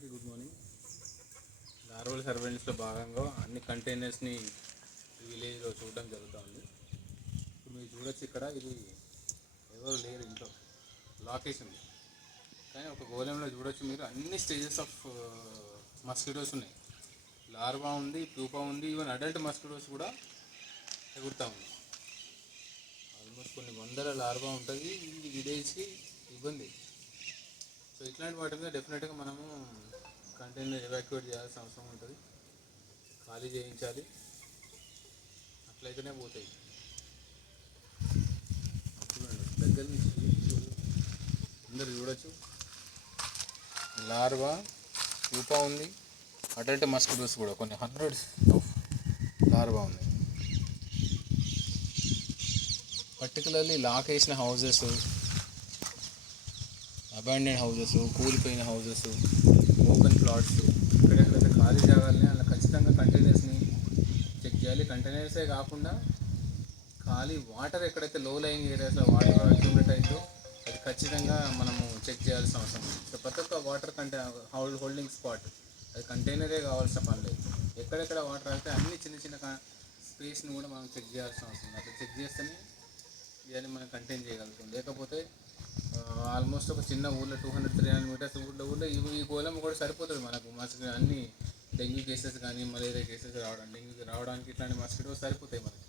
Good morning. Civil సర్వెంట్స్లో భాగంగా అన్ని కంటైనర్స్ని విలేజ్లో చూడడం జరుగుతుంది. ఇప్పుడు మీరు చూడొచ్చు ఇక్కడ ఇది ఎవరు లేరు ఇంట్లో. లాకేషన్ కానీ ఒక గోళంలో చూడొచ్చు మీరు. అన్ని స్టేజెస్ ఆఫ్ మస్కిటోస్ ఉన్నాయి. లార్వా ఉంది ప్యూపా ఉంది ఈవెన్ అడల్ట్ మస్కిటోస్ కూడా ఎగురుతూ ఉంది ఆల్మోస్ట్ కొన్ని వందల లార్వా ఉంటుంది ఇది విలేజ్కి ఇబ్బంది. సో ఇట్లాంటి వాటి మీద డెఫినెట్గా మనము కంటైనర్ ఎవాక్యుయేట్ చేయాల్సిన అవసరం ఉంటుంది. ఖాళీ చేయించాలి. అట్లయితేనే పోతాయి. దగ్గర నుంచి అందరు చూడొచ్చు. లార్వా రూపా ఉంది. అడల్ట్ మస్కిటోస్ కూడా కొన్ని హండ్రెడ్స్ ఆఫ్ లార్వా ఉంది. పర్టికులర్లీ లాక్ వేసిన హౌజెస్ అబాండెడ్ హౌజెస్ కూలిపోయిన హౌజెస్ ఓపెన్ ప్లాట్స్ ఎక్కడెక్కడైతే ఖాళీ జాగాలని అలా ఖచ్చితంగా కంటైనర్స్ని చెక్ చేయాలి. కంటైనర్సే కాకుండా ఖాళీ వాటర్ ఎక్కడైతే లో లయింగ్ ఏరియాస్లో వాటర్ అక్యూమిలేట్ అయిందో అది ఖచ్చితంగా మనము చెక్ చేయాల్సిన అవసరం సో ప్రతి ఒక్క వాటర్ కంటే హోల్డ్ హోల్డింగ్ స్పాట్ అది కంటైనరే కావాల్సిన పని లేదు. ఎక్కడెక్కడ వాటర్ అయితే అన్ని చిన్న చిన్న స్పేస్ని కూడా మనం చెక్ చేయాల్సిన అవసరం అది అట్లా చెక్ చేస్తేనే ఇవన్నీ మనం కంటైన్ చేయగలుగుతాం. లేకపోతే ఆల్మోస్ట్ ఒక చిన్న ఊళ్ళో two hundred three hundred meters ఊళ్ళో ఊళ్ళో ఇవి ఈ గోళం కూడా సరిపోతుంది మనకు. మస్కి అన్ని డెంగ్యూ కేసెస్ కానీ మలేరియా కేసెస్ రావడం డెంగ్యూ రావడానికి ఇట్లాంటి మస్కిటోస్ సరిపోతాయి మనకి.